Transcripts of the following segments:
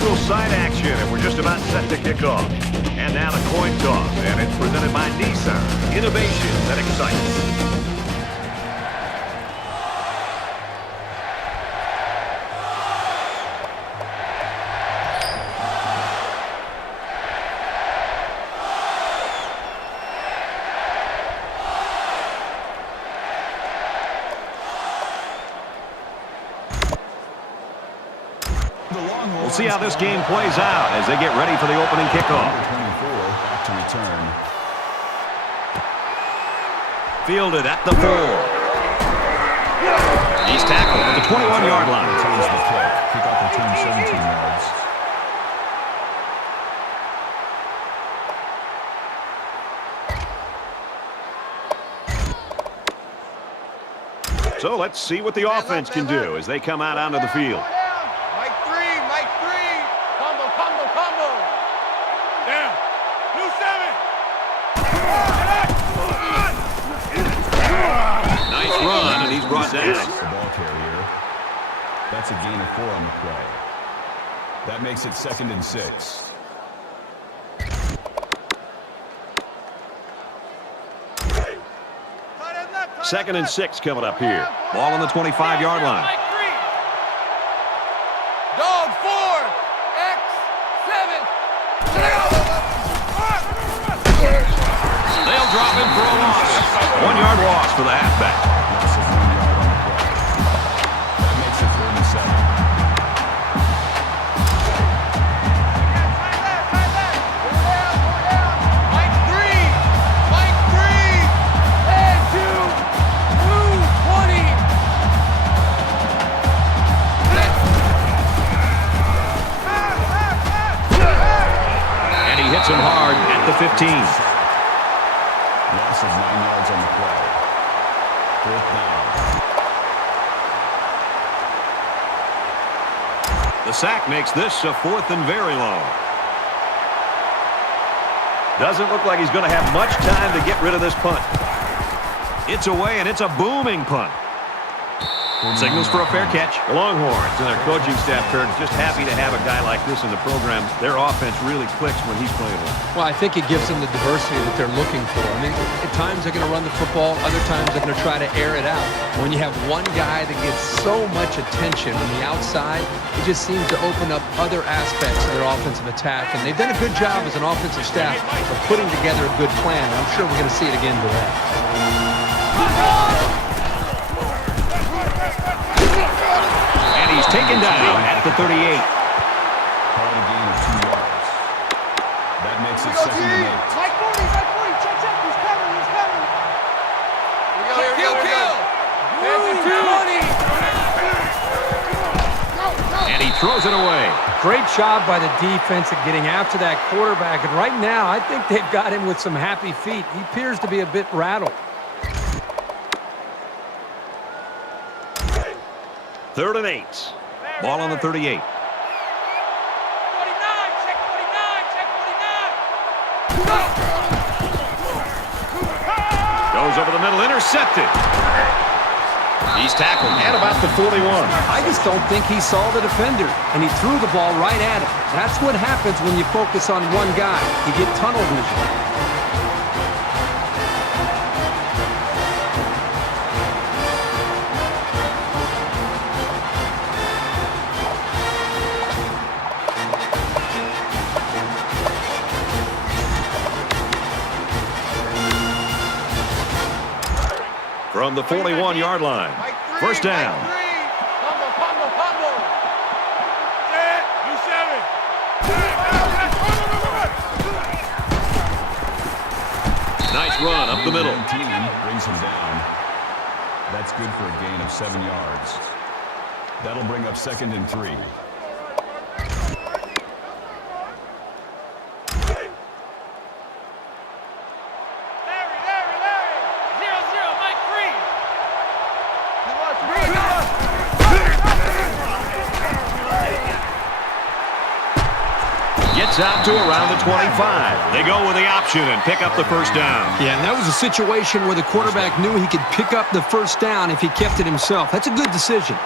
neutral site action, and we're just about set to kick off. And now the coin toss, and it's presented by Nissan. Innovation that excites. We'll see how this game plays out as they get ready for the opening kickoff. 24 back to return. Fielded at the 4. He's tackled at the 21-yard line. Returns the kick. Kickoff return 17 yards. So let's see what the offense can do as they come out onto the field. Nice run, and he's brought down. The ball carrier. That's a gain of 4 on the play. That makes it 2nd and 6. Second and 6 coming up here. Ball on the 25-yard line. Dog 4, X 7. They'll drop him for a loss. 1-yard loss for the halfback. Loss of 1 yard on the play. That makes it 3rd and 7. Mike 3, and 2, 20. And he hits him hard at the 15. Loss of 9 yards on the play. 4th down. The sack makes this a 4th and very long. Doesn't look like he's going to have much time to get rid of this punt. It's away, and it's a booming punt. Signals for a fair catch. The Longhorns and their coaching staff, Kurt, just happy to have a guy like this in the program. Their offense really clicks when he's playing with. Well, I think it gives them the diversity that they're looking for. I mean, at times they're going to run the football. Other times they're going to try to air it out. When you have one guy that gets so much attention on the outside, it just seems to open up other aspects of their offensive attack. And they've done a good job as an offensive staff of putting together a good plan. And I'm sure we're going to see it again today. And he's taken down at the 38. Called a gain of 2 yards. That makes it 2nd and 8. Mike 40, check, he's coming. Kill. 20. And he throws it away. Great job by the defense at getting after that quarterback. And right now, I think they've got him with some happy feet. He appears to be a bit rattled. 3rd and 8. Ball on the 38. 49, check 49. Goes over the middle, intercepted. He's tackled at about the 41. I just don't think he saw the defender, and he threw the ball right at him. That's what happens when you focus on one guy. You get tunnel vision. From the 41-yard line. 1st down. Combo. Nice run up the middle. 19 brings him down. That's good for a gain of 7 yards. That'll bring up 2nd and 3. Gets out to around the 25. They go with the option and pick up the 1st down. Yeah, and that was a situation where the quarterback knew he could pick up the 1st down if he kept it himself. That's a good decision.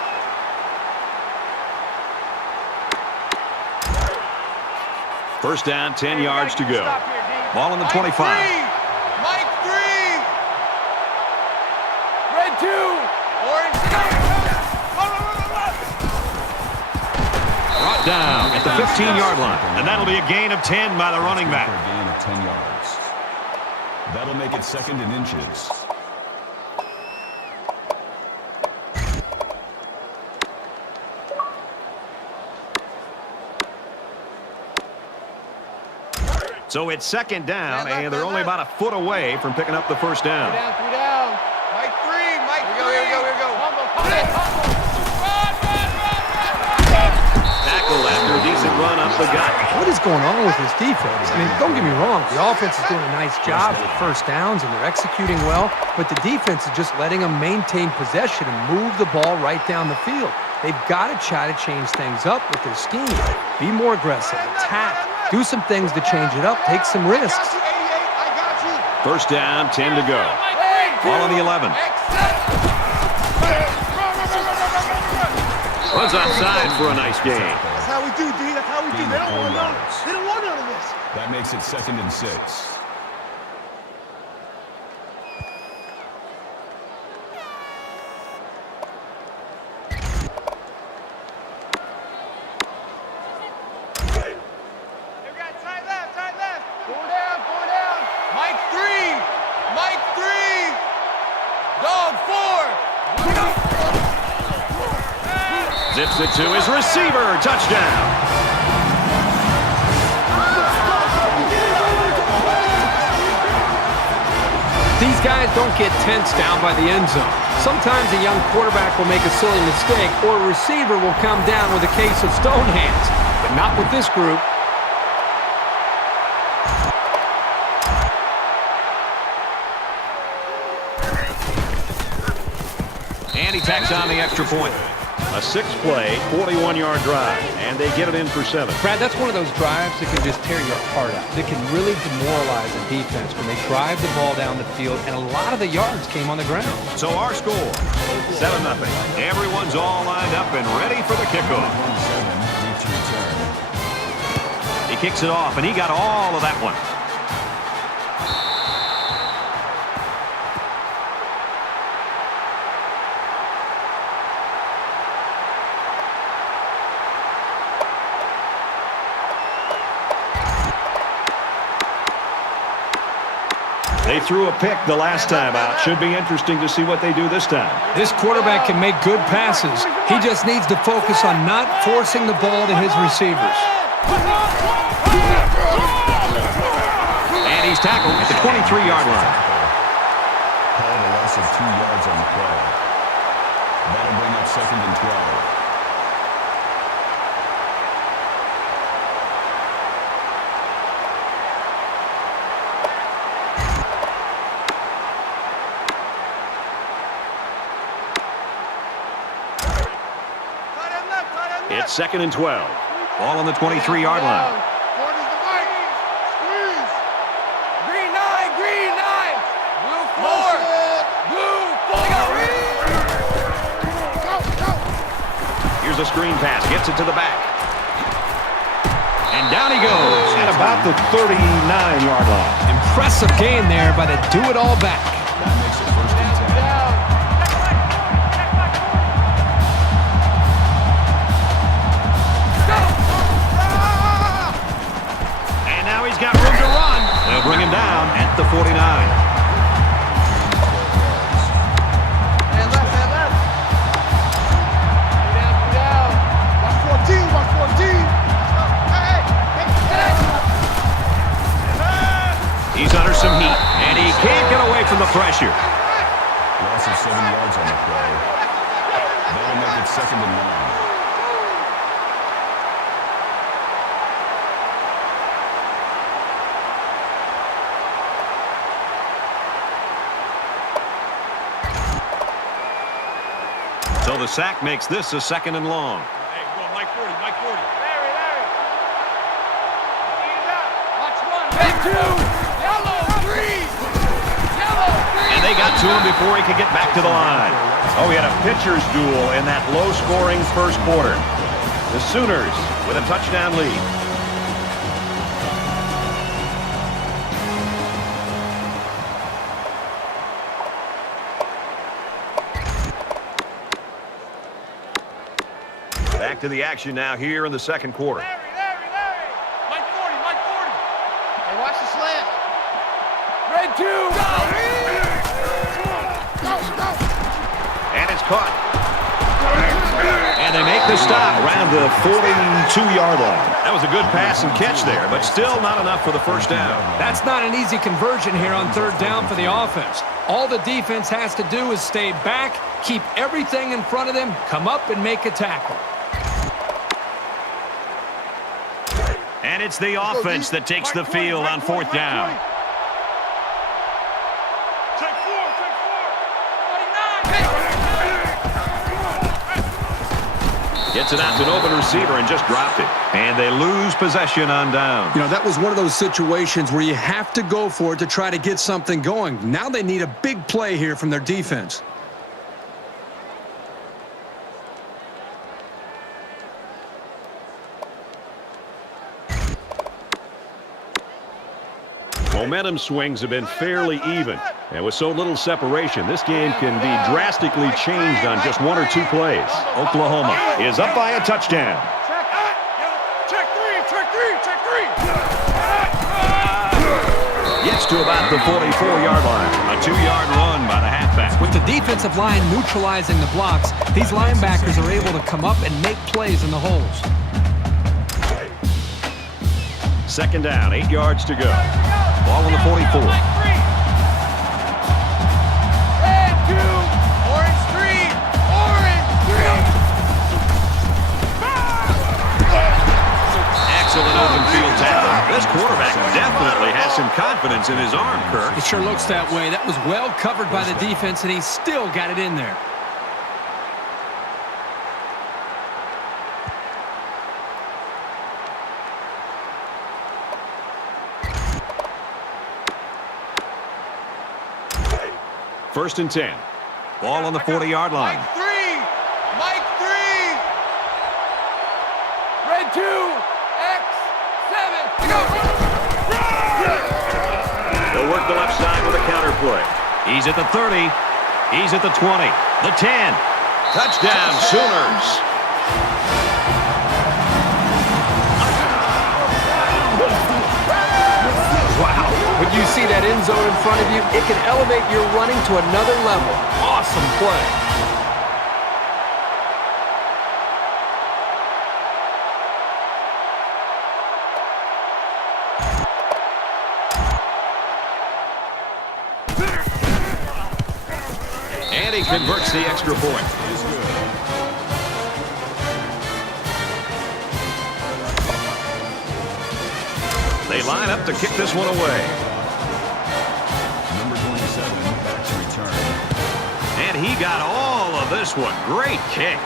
First down, 10 yards to go. Stop here, D. Ball on the Mike 25. Mike 3. Red 2. Orange 2. Brought down at the 15-yard line. And that'll be a gain of 10 by the running back. For a gain of 10 yards. That'll make it 2nd and inches. So it's 2nd down, and they're only about a foot away from picking up the first down. 3 down. Mike 3. Mike 3. Here we go. Humble. Tackle after a decent run up the gut. What is going on with this defense? I mean, don't get me wrong. The offense is doing a nice job with first downs, and they're executing well, but the defense is just letting them maintain possession and move the ball right down the field. They've got to try to change things up with their scheme. Be more aggressive, attack, do some things to change it up, take some risks. First down, 10 to go. Ball on the 11. Runs outside for a nice gain. That's how we do, D. That's how we do. They don't want none. They don't want none of this. That makes it 2nd and 6. Tight left. Go down. Mike 3. Dog 4. Zips it to his receiver. Touchdown. These guys don't get tensed down by the end zone. Sometimes a young quarterback will make a silly mistake, or a receiver will come down with a case of stone hands. But not with this group. And he tacks on the extra point. A 6-play, 41-yard drive, and they get it in for 7. Brad, that's one of those drives that can just tear your heart out. That can really demoralize a defense when they drive the ball down the field, and a lot of the yards came on the ground. So our score, 7-0. Everyone's all lined up and ready for the kickoff. He kicks it off, and he got all of that one. They threw a pick the last time out. Should be interesting to see what they do this time. This quarterback can make good passes. He just needs to focus on not forcing the ball to his receivers. And he's tackled at the 23-yard line. Called a loss of 2 yards on the play. That'll bring up 2nd and 12. It's 2nd and 12. Ball on the 23-yard line. Green 9. Blue 4. Here's a screen pass. Gets it to the back. And down he goes at about the 39-yard line. Impressive gain there by the do-it-all back. That makes it 1st and 10. He's got room to run. They'll bring him down at the 49. And left. Down. Watch 14. Hey. He's under some heat, and he can't get away from the pressure. Loss of 7 yards on the play. That'll make it 2nd and 9. So the sack makes this a 2nd and long. Hey, go, Mike 40. Larry. Ease up. Watch 1. Red 2. Yellow 3. And they got to him before he could get back to the line. Oh, we had a pitcher's duel in that low-scoring first quarter. The Sooners with a touchdown lead. to the action now here in the second quarter. Larry. Mike 40. Hey, watch the slant. Red 2. Go. And it's caught. And they make the stop around the 42-yard line. That was a good pass and catch there, but still not enough for the first down. That's not an easy conversion here on third down for the offense. All the defense has to do is stay back, keep everything in front of them, come up and make a tackle. And it's the offense that takes the field on fourth down. Check 4. 49. Gets it out to an open receiver and just dropped it. And they lose possession on down. You know, that was one of those situations where you have to go for it to try to get something going. Now they need a big play here from their defense. Momentum swings have been fairly even. And with so little separation, this game can be drastically changed on just one or two plays. Oklahoma is up by a touchdown. Check 3. Gets to about the 44-yard line. A 2-yard run by the halfback. With the defensive line neutralizing the blocks, these linebackers are able to come up and make plays in the holes. Second down, 8 yards to go. Ball on the 44. Red 2. Orange 3. Excellent open field tackle. This quarterback definitely has some confidence in his arm, Kirk. It sure looks that way. That was well covered by the defense, and he still got it in there. First and 10. Ball on the 40-yard line. Mike 3. Red 2. X 7. Go. They'll work the left side with a counter play. He's at the 30. He's at the 20. The 10. Touchdown, Sooners. Wow. When you see that end zone in front of you, it can elevate your running to another level. Awesome play. And he converts the extra point. They line up to kick this one away. Number 27 back to return. And he got all of this one. Great kick.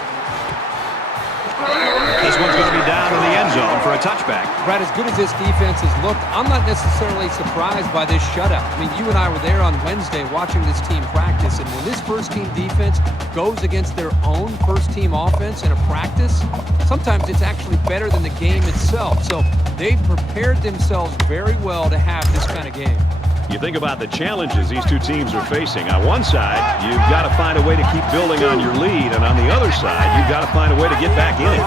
This one's going to be down in the end zone for a touchback. Brad, as good as this defense has looked, I'm not necessarily surprised by this shutout. I mean, you and I were there on Wednesday watching this team practice, and when this first-team defense goes against their own first-team offense in a practice, sometimes it's actually better than the game itself. So they've prepared themselves very well to have this kind of game. You think about the challenges these two teams are facing. On one side, you've got to find a way to keep building on your lead, and on the other side, you've got to find a way to get back in it.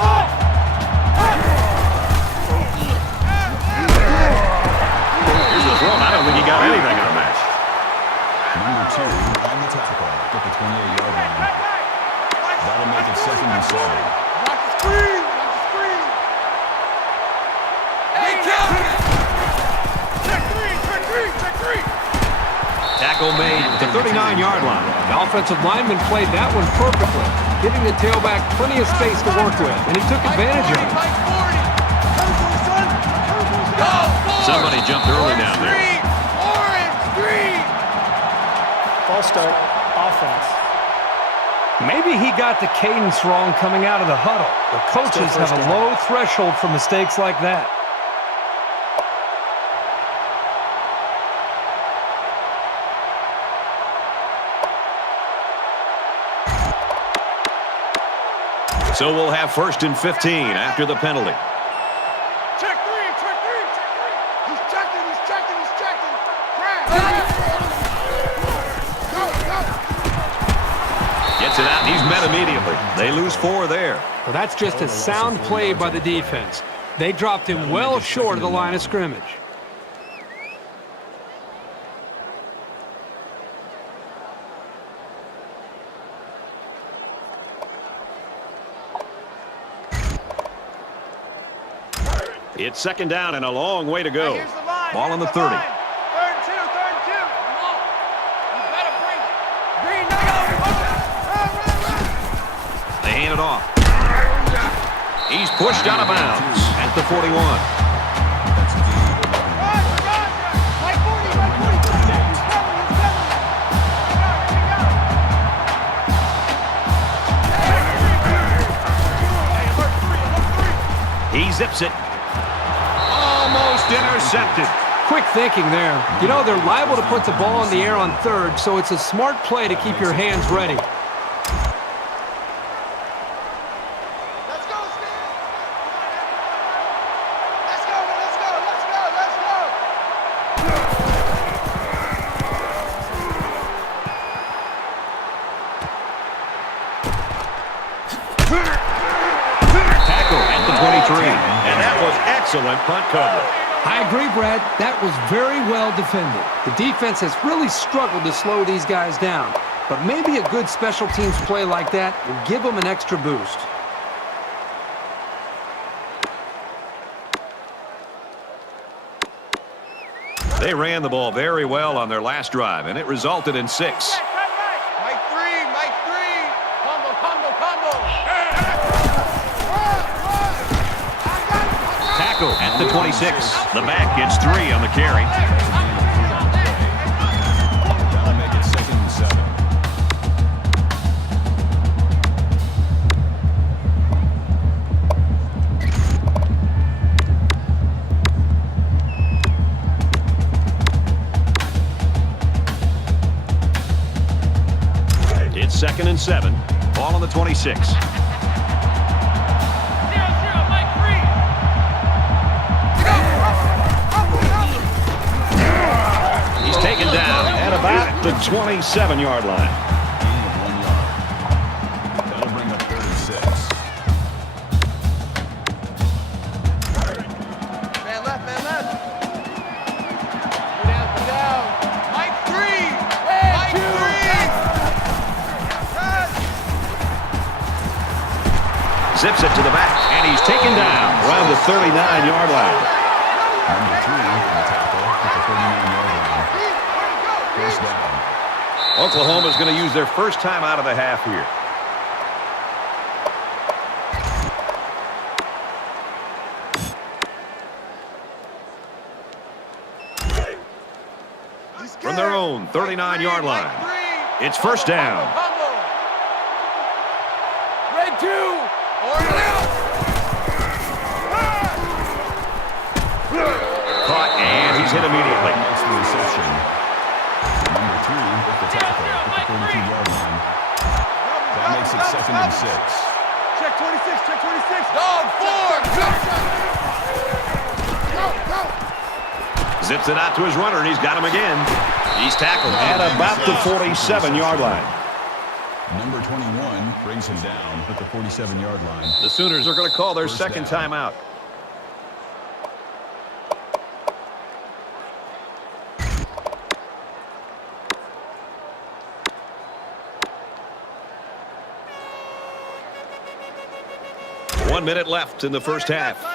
Here's the throw. I don't think he got anything on that. Number 2 on the tackle at the 28-yard line. That'll make it second and 7. Watch the screen. Hey, count. Check 3. Tackle made at the 39-yard line. The offensive lineman played that one perfectly, giving the tailback plenty of space to work with, and he took advantage of it. Mike 40. Go. Somebody jumped early down there. Orange 3. False start. Offense. Maybe he got the cadence wrong coming out of the huddle. The coaches have a low threshold for mistakes like that. So we'll have first and 15 after the penalty. Check 3. He's checking. Crash. Gets it out, and he's met immediately. They lose 4 there. Well, that's just a sound play by the defense. They dropped him well short of the line of scrimmage. It's second down and a long way to go. Here's the line. Ball on the 30. Third and 2. Come on. You better bring it. Green, They hand it off. He's pushed out of bounds at the 41. That's a gain of 11 yards. Mike 40, Mike 40. He's coming. He zips it. Almost intercepted. Quick thinking there. You know, they're liable to put the ball in the air on third, so it's a smart play to keep your hands ready. Let's go, Steve. Let's go. Tackle at the 23. And that was excellent punt coverage. I agree, Brad. That was very well defended. The defense has really struggled to slow these guys down, but maybe a good special teams play like that will give them an extra boost. They ran the ball very well on their last drive, and it resulted in 6. Mike 3. Combo. Tackle at the 26. The back gets 3 on the carry. That'll make it second and 7. It's second and 7. Ball on the 26. 0-0, Mike 3. He's taken down at about the 27-yard line. Gain of 1 yard. That'll bring up 36. Man left. Go down. Mike 3. Mike 3. Zips it to the back, and he's taken down around the 39-yard line. Number 3 on the tackle at the 39-yard line. First down. Oklahoma's going to use their first time out of the half here. From their own 39-yard line. It's first down. Red 2. Caught, and he's hit immediately. Makes the reception. Number 3 at the tackle at the 42-yard line. That makes it second and 6. Check 26. Dog 4. Zips it out to his runner, and he's got him again. He's tackled at about the 47-yard line. Number 21 brings him down at the 47-yard line. The Sooners are going to call their First second down. timeout. One minute left in the first half. 3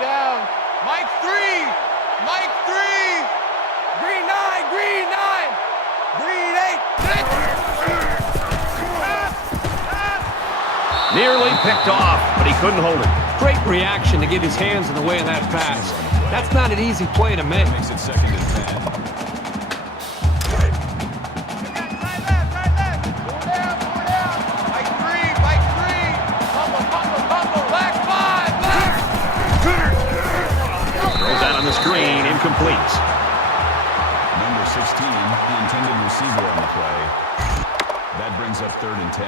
down. Mike 3. Green 9. Green 8. Nearly picked off, but he couldn't hold it. Great reaction to get his hands in the way of that pass. That's not an easy play to make. Makes it second and 10. Right left. Four down. Mike 3. Combo. Black 5. Throws out on the screen, incomplete. Number 16, the intended receiver on the play. That brings up third and 10.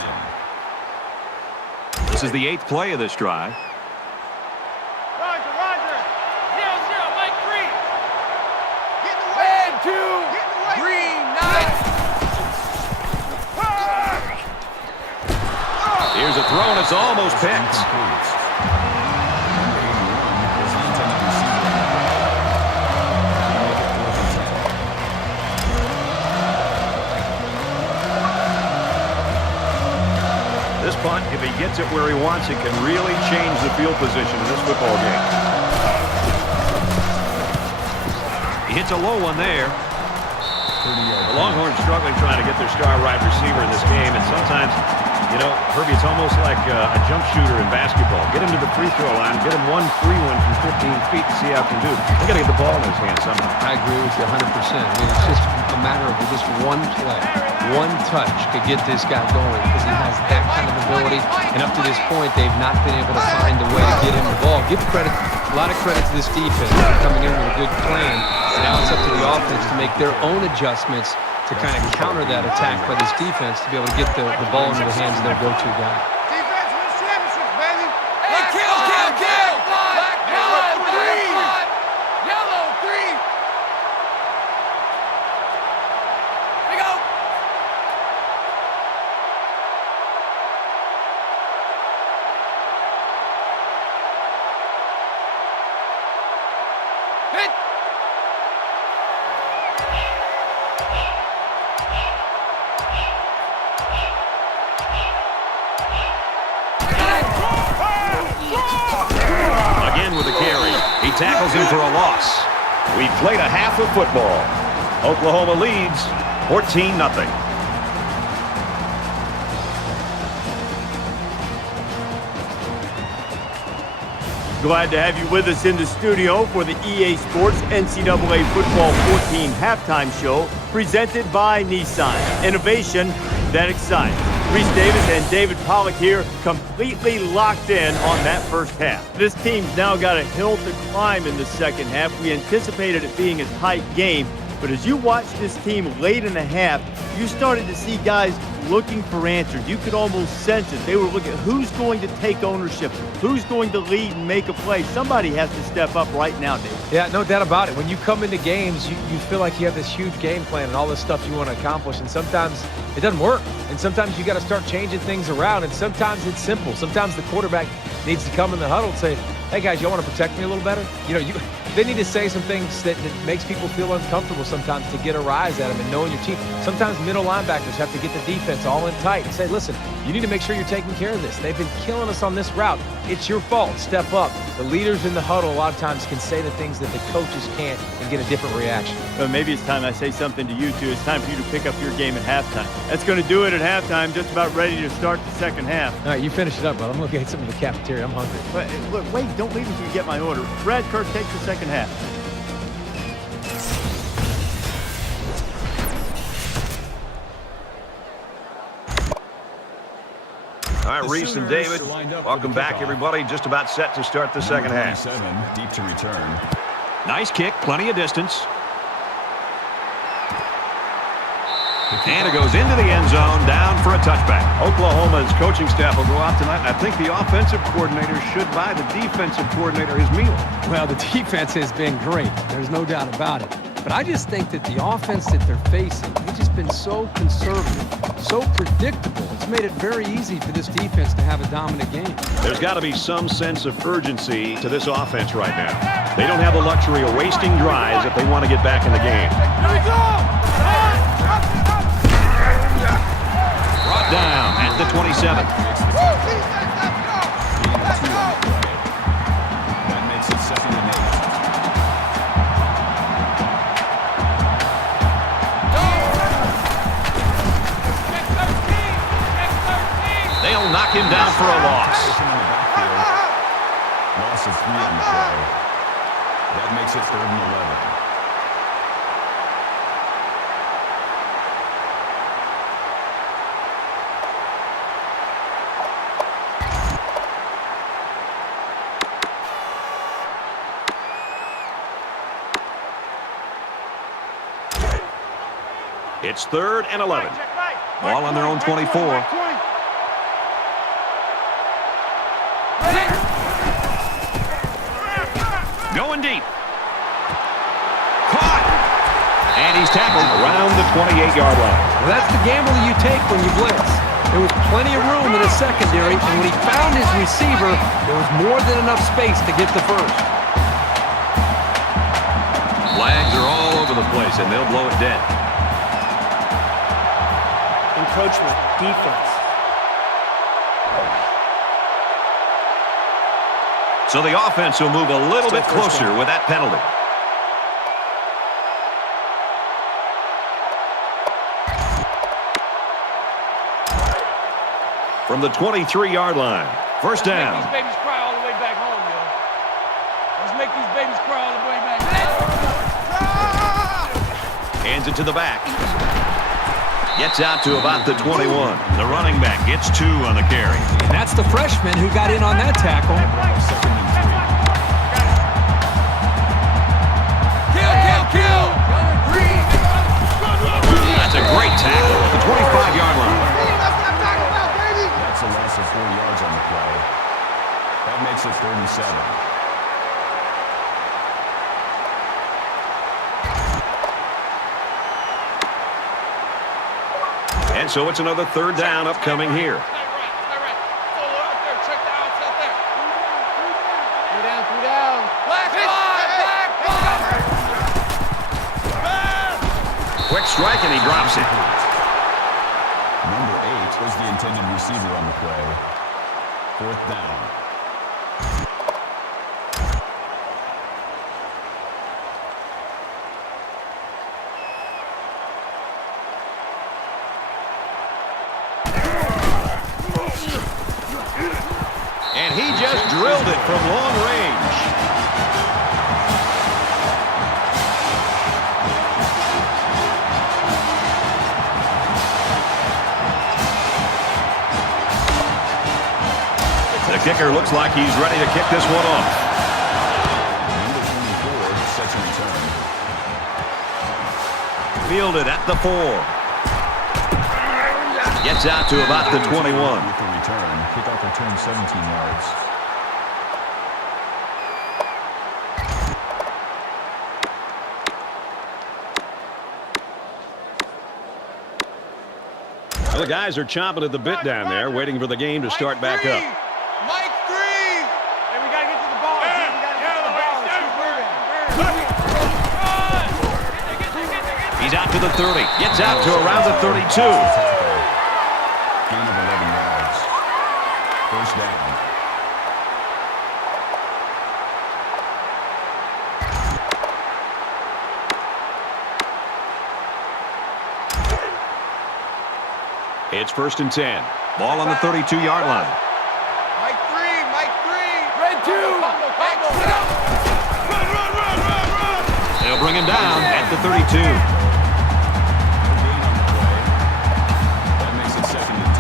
This is the 8th play of this drive. Roger. 0-0, Mike 3. Get in the way. Red 2. Green 9. throw, and it's almost picked. This punt, if he gets it where he wants it, can really change the field position in this football game. He hits a low one there. The Longhorns struggling trying to get their star wide receiver in this game, and sometimes, you know, Herbie, it's almost like a jump shooter in basketball. Get him to the free throw line, get him one free one from 15 feet and see how he can do. They got to get the ball in his hands somehow. I agree with you 100%. I mean, it's just a matter of just one play, one touch could get this guy going because he has that kind of ability. And up to this point, they've not been able to find a way to get him the ball. Give credit, a lot of credit to this defense for coming in with a good plan. And now it's up to the offense to make their own adjustments to kind of counter that attack by this defense to be able to get the ball into the hands of their go-to guy. Defense wins championships, baby. Hey, kill! Black, yellow, three! Yellow, three! Here we go! Hit! Again with the carry. He tackles him for a loss. We played a half of football. Oklahoma leads 14-0. Glad to have you with us in the studio for the EA Sports NCAA Football 14 halftime show presented by Nissan. Innovation that excites. Reese Davis and David Pollack here, completely locked in on that first half. This team's now got a hill to climb in the second half. We anticipated it being a tight game, but as you watch this team late in the half, you started to see guys looking for answers. You could almost sense it. They were looking at who's going to take ownership, who's going to lead and make a play. Somebody has to step up right now, Dave. Yeah, no doubt about it. When you come into games, you feel like you have this huge game plan and all this stuff you want to accomplish, and sometimes it doesn't work. And sometimes you got to start changing things around, and sometimes it's simple. Sometimes the quarterback needs to come in the huddle and say, hey, guys, y'all want to protect me a little better? You know, they need to say some things that makes people feel uncomfortable sometimes to get a rise at them and knowing your team. Sometimes middle linebackers have to get the defense all in tight and say, listen, you need to make sure you're taking care of this. They've been killing us on this route. It's your fault. Step up. The leaders in the huddle a lot of times can say the things that the coaches can't and get a different reaction. Well, maybe it's time I say something to you two. It's time for you to pick up your game at halftime. That's going to do it at halftime. Just about ready to start the second half. All right, you finish it up, bud. I'm going to get some of the cafeteria. I'm hungry. But look, wait, don't leave until you get my order. Brad Kirk takes the second half. All right, Reese and David, welcome back, everybody. Just about set to start the second half. Deep to return. Nice kick, plenty of distance. And it goes into the end zone, down for a touchback. Oklahoma's coaching staff will go out tonight, and I think the offensive coordinator should buy the defensive coordinator his meal. Well, the defense has been great. There's no doubt about it. But I just think that the offense that they're facing, they've just been so conservative, so predictable. It's made it very easy for this defense to have a dominant game. There's got to be some sense of urgency to this offense right now. They don't have the luxury of wasting drives if they want to get back in the game. Here we go! Brought down at the 27. That makes it 2nd and 8. They'll knock him down for a loss. Loss of 3 on the play. That makes it 3rd and 11. It's 3rd and 11. Ball on their own 24. Going deep. Caught. And he's tackled around the 28-yard line. Well, that's the gamble that you take when you blitz. There was plenty of room in the secondary, and when he found his receiver, there was more than enough space to get the first. Flags are all over the place, and they'll blow it dead. Encroachment, defense. So the offense will move a little bit closer with that penalty. From the 23-yard line, first down. Let's make these babies cry all the way back home, yo. Let's make these babies cry all the way back. Hands it to the back. Gets out to about the 21. The running back gets 2 on the carry. And that's the freshman who got in on that tackle. Second and 3. Kill. That's a great tackle at the 25-yard line. That's a loss of 4 yards on the play. That makes it 3rd and 7. And so it's another 3rd down upcoming here. Stay right. Solo out there. Check the outs out there. Three down. Black Quick strike, and he drops it. Number 8 was the intended receiver on the play. 4th down. And he just drilled it from long range. The kicker looks like he's ready to kick this one off. Number 24 sets a return. Fielded at the 4. Gets out to about the 21. With the return, kickoff return 17 yards. Well, the guys are chomping at the bit down there, waiting for the game to start back up. Mike 3. Hey, we got to get to the ball. We got to get to the ball. Let's keep moving. He's out to the 30. Gets out to around the 32. Gain of 11 yards. First down. It's 1st and 10. Ball on the 32-yard line. Mike 3. Red 2. They'll bring him down at the 32. No gain on the play. That makes it 2nd and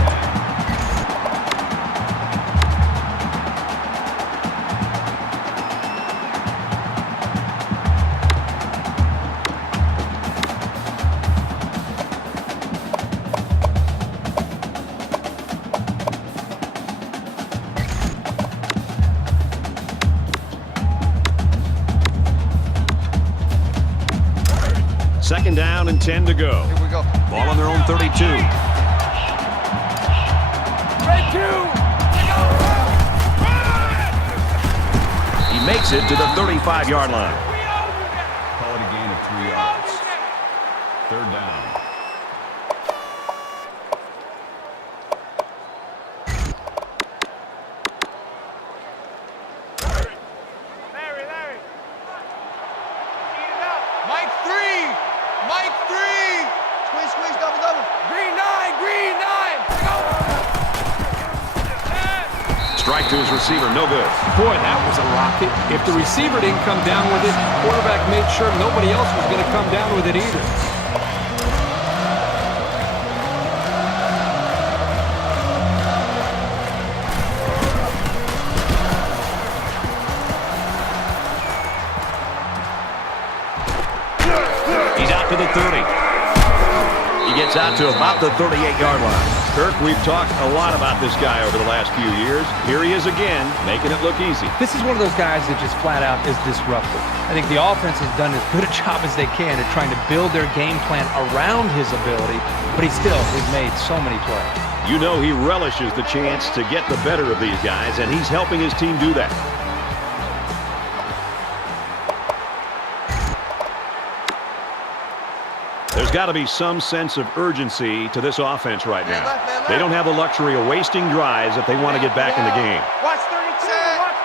2nd down and 10 to go. Here we go. Ball on their own 32. Red 2. He makes it to the 35-yard line. Call it a gain of 3 yards. 3rd down. Larry. Eat it up. Mike 3. Squeeze, double. Green 9. Strike to his receiver, no good. Boy, that was a rocket. If the receiver didn't come down with it, quarterback made sure nobody else was going to come down with it either. He's out to the 30. He gets out to about the 38-yard line. Kirk, we've talked a lot about this guy over the last few years. Here he is again, making it look easy. This is one of those guys that just flat out is disruptive. I think the offense has done as good a job as they can at trying to build their game plan around his ability, but he still has made so many plays. You know he relishes the chance to get the better of these guys, and he's helping his team do that. There's got to be some sense of urgency to this offense right now. They don't have the luxury of wasting drives if they want to get back in the game. Watch 32. Watch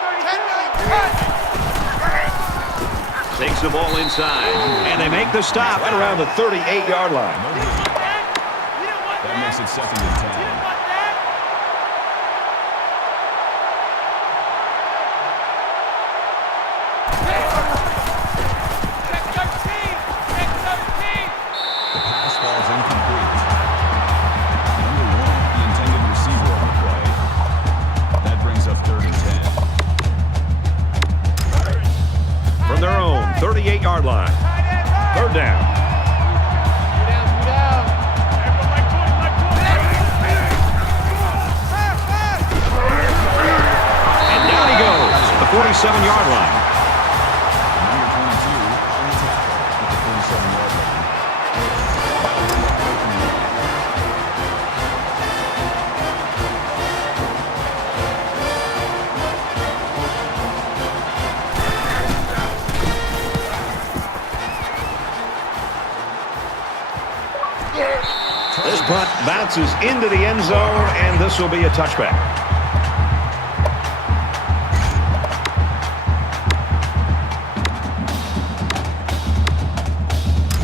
32. Takes the ball inside, and they make the stop at around the 38-yard line. That makes it 2nd and 10. From their own 38-yard line. 3rd down. And down he goes, the 47-yard line. Number 22 on the tackle at the 47-yard line. This punt bounces into the end zone, and this will be a touchback.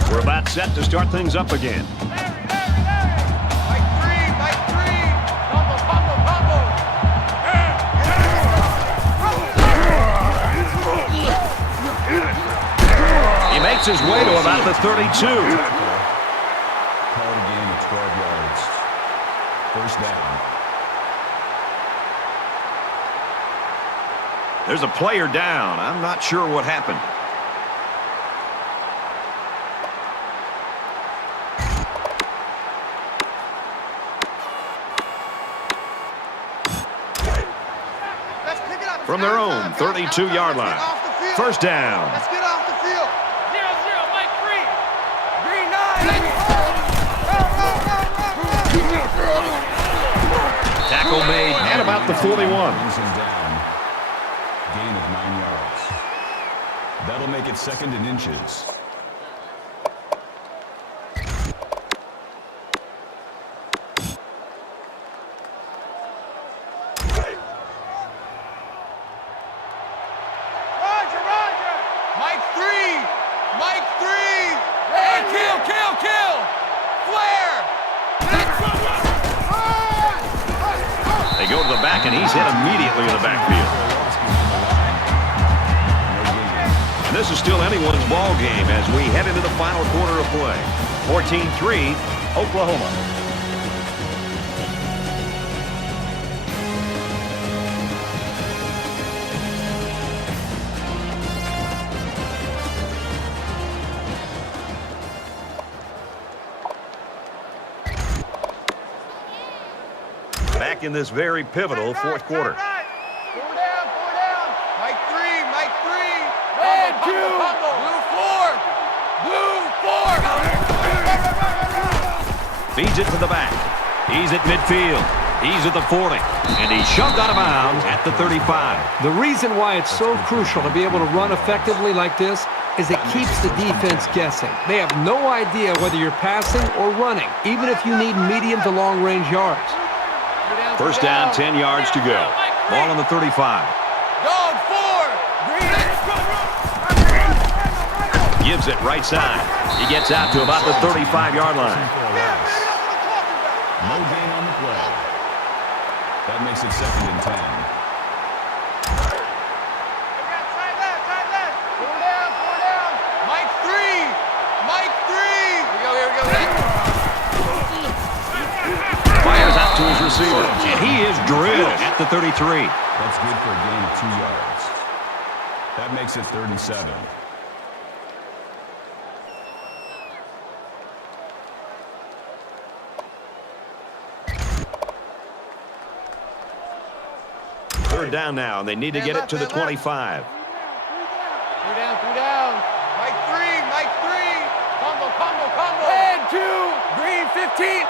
We're about set to start things up again. Mike 3, Mike 3. He makes his way to about the 32. Called a gain of 12 yards. 1st down. There's a player down. I'm not sure what happened. Let's pick it up. From their own 32-yard line. 1st down. Let's get off the field. 0-0, Mike 3. Green 9. Tackle made at about the 41. Brings him down. Gain of 9 yards. That'll make it 2nd and inches. Roger. Mike 3. Mike 3. And kill. Flare. They go to the back, and he's hit immediately in the backfield. And this is still anyone's ball game as we head into the final quarter of play. 14-3, Oklahoma. Back in this very pivotal 4th quarter. 4 down. Mike 3. Mike 3. And 2. Blue 4. Feeds it to the back. He's at midfield. He's at the 40. And he's shoved out of bounds at the 35. The reason why it's so crucial to be able to run effectively like this is it keeps the defense guessing. They have no idea whether you're passing or running, even if you need medium to long-range yards. 1st down, 10 yards to go. Ball on the 35. Dog 4. Green. Gives it right side. He gets out to about the 35-yard line. No gain on the play. That makes it 2nd and 10. Side left. 4 down. Mike 3. Mike 3. Here we go. Fires out to his receiver. And he is drilled at the 33. That's good for a gain of 2 yards. That makes it 3rd and 7. Third down now, and they need to get it to the 25. 3 down. Mike 3. Mike 3. Combo. And 2. Green 15.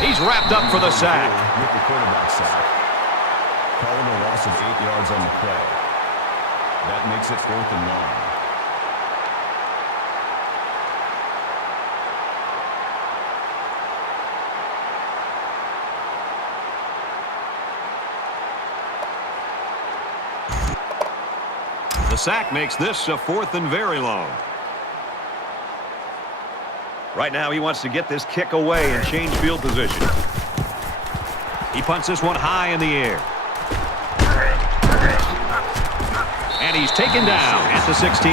He's wrapped up for the sack. With the quarterback sack. Calling a loss of 8 yards on the play. That makes it 4th and 1. The sack makes this a 4th and very long. Right now he wants to get this kick away and change field position. He punts this one high in the air. And he's taken down at the 16.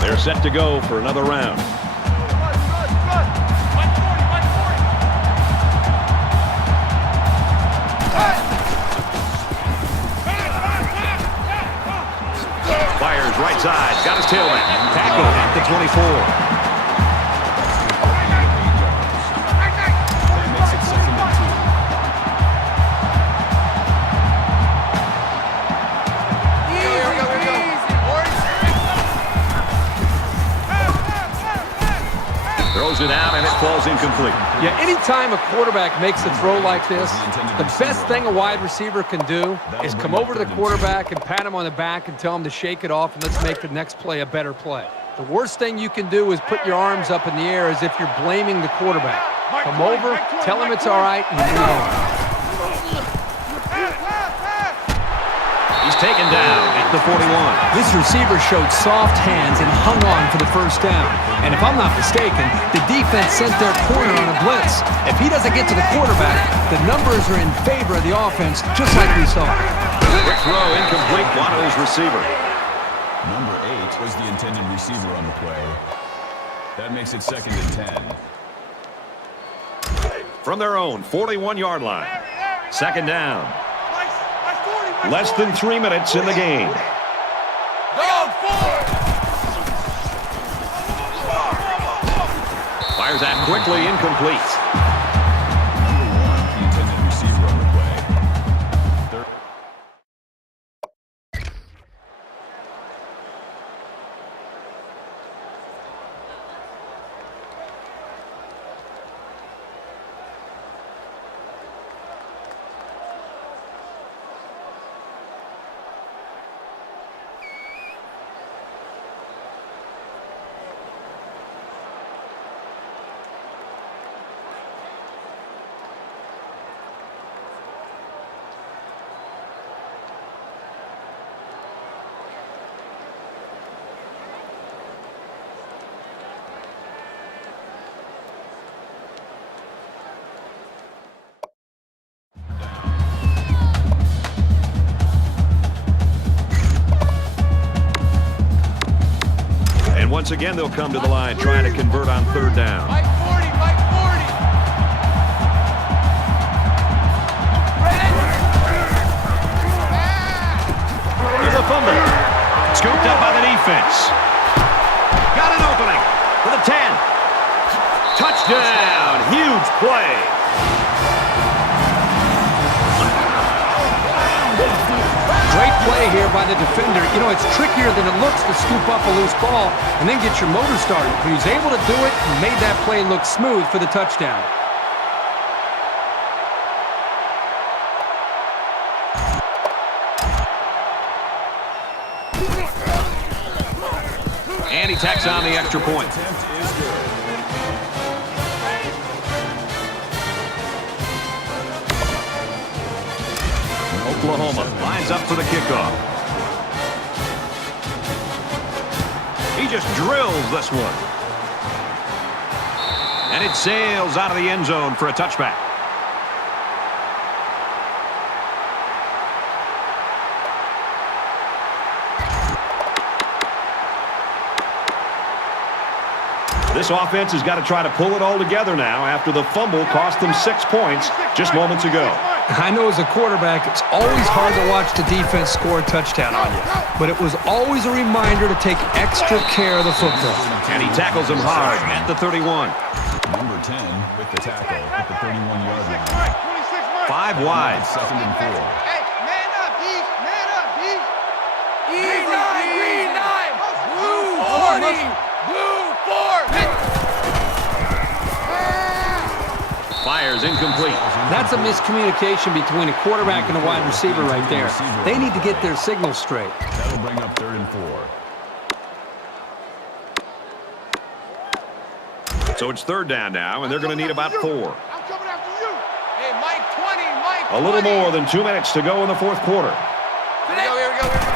They're set to go for another round. Fires right side, got his tailback. Tackle at the 24. That makes it 2nd and 2. Throws it out and it falls incomplete. Yeah, anytime a quarterback makes a throw like this, the best thing a wide receiver can do is come over to the quarterback and pat him on the back and tell him to shake it off and let's make the next play a better play. The worst thing you can do is put your arms up in the air as if you're blaming the quarterback. Come over, tell him it's all right, and move on. He's taken down at the 41. This receiver showed soft hands and hung on for the first down. And if I'm not mistaken, the defense sent their corner on a blitz. If he doesn't get to the quarterback, the numbers are in favor of the offense, just like we saw. Quick throw, incomplete, Guano's receiver. Number 8 was the intended receiver on the play. That makes it 2nd and 10. From their own 41-yard line. 2nd down. Less than 3 minutes in the game. Dog 4. Fires that quickly, incomplete. Number 1, the intended receiver on the play. Once again, they'll come to the line trying to convert on 3rd down. Mike 40, Mike 40. Here's a fumble. Scooped up by the defense. Got an opening for the 10. Touchdown. Huge play. Great play here by the defender. You know, it's trickier than it looks to scoop up a loose ball and then get your motor started. But he's able to do it and made that play look smooth for the touchdown. And he tacks on the extra point. Attempt is good. Oklahoma lines up for the kickoff. He just drills this one. And it sails out of the end zone for a touchback. This offense has got to try to pull it all together now after the fumble cost them 6 points just moments ago. I know as a quarterback, it's always hard to watch the defense score a touchdown on you. But it was always a reminder to take extra care of the football. And he tackles him hard at the 31. Number 10 with the tackle at the 31-yard line. 5 wide. Second and 4. Hey, man up, D. Man up, D. Green 9. Blue 40. Blue 4. Fires incomplete. That's a miscommunication between a quarterback and a wide receiver right there. They need to get their signals straight. That'll bring up 3rd and 4. So it's 3rd down now, and they're going to need about 4. I'm coming after you. Hey, Mike 20. Mike 20. A little more than 2 minutes to go in the 4th quarter. Here we go, here we go, here we go.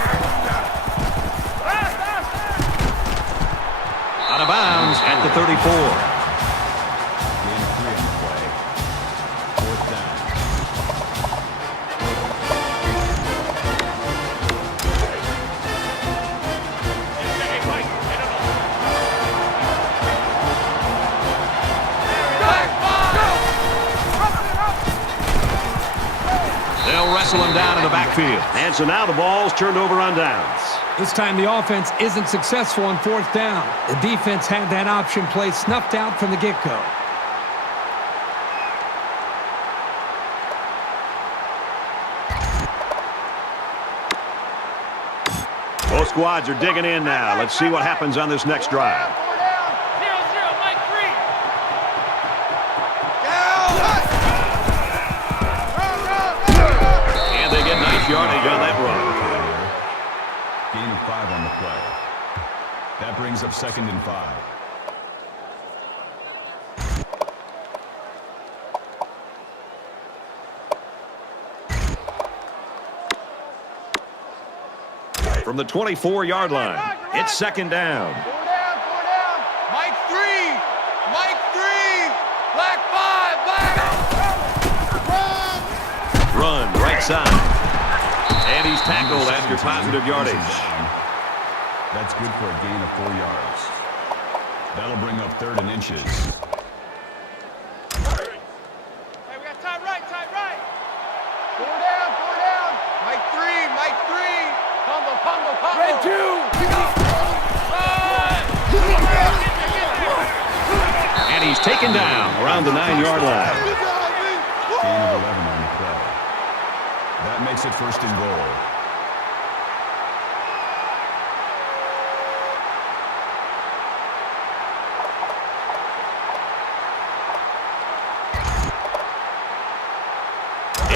Out of bounds at the 34. Gain 3 on the play. 4th down. They'll wrestle him down in the backfield. And so now the ball's turned over on downs. This time the offense isn't successful on 4th down. The defense had that option play snuffed out from the get-go. Both squads are digging in now. Let's see what happens on this next drive. 4 down. 0-0, Mike 3. And they get nice yardage on that run. Gain of 5 on the play. That brings up 2nd and 5. From the 24-yard line, it's 2nd down. 4 down. 4 down. Mike 3. Mike 3. Black 5. Black. Run right side. And he's tackled after positive yardage. That's good for a gain of 4 yards. That'll bring up 3rd and inches. Hey, we got tight right, tight right. 4 down. 4 down. Mike 3. Mike 3. Combo, combo, combo. Red 2. And he's taken down around the 9-yard line. Gain of 11 on the play. That makes it 1st and goal.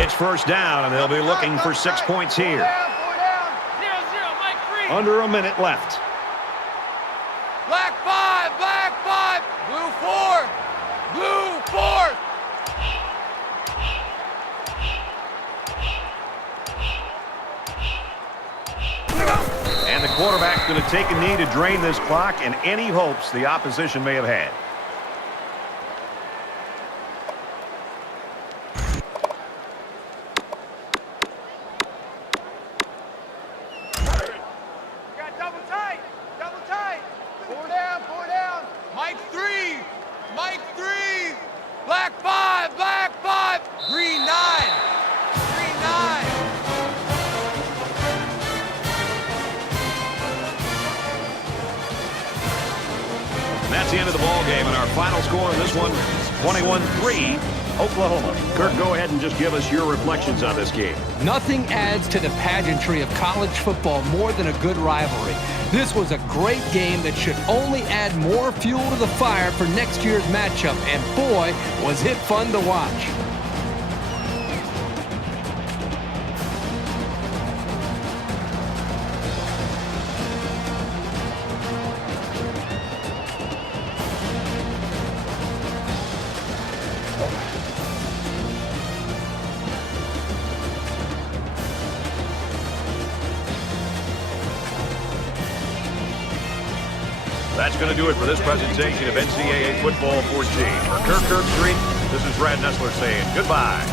It's 1st down, and they'll be looking for 6 points here. 4 down. 0-0, Mike 3. Under a minute left. Black 5. Black 5. Blue 4. Blue 4. And the quarterback's going to take a knee to drain this clock and any hopes the opposition may have had. Got double tight. Double tight. 4 down. 4 down. Mike 3. Mike 3. Black 5. Black 5. Green 9. Green 9. And that's the end of the ball game, and our final score in this one, 21-3, Oklahoma. Kirk, go ahead and just give us your reflections on this game. Nothing adds to the pageantry of college football more than a good rivalry. This was a great game that should only add more fuel to the fire for next year's matchup, and boy, was it fun to watch. That's going to do it for this presentation of NCAA Football 14. For Kirk Herbstreit, this is Brad Nessler saying goodbye.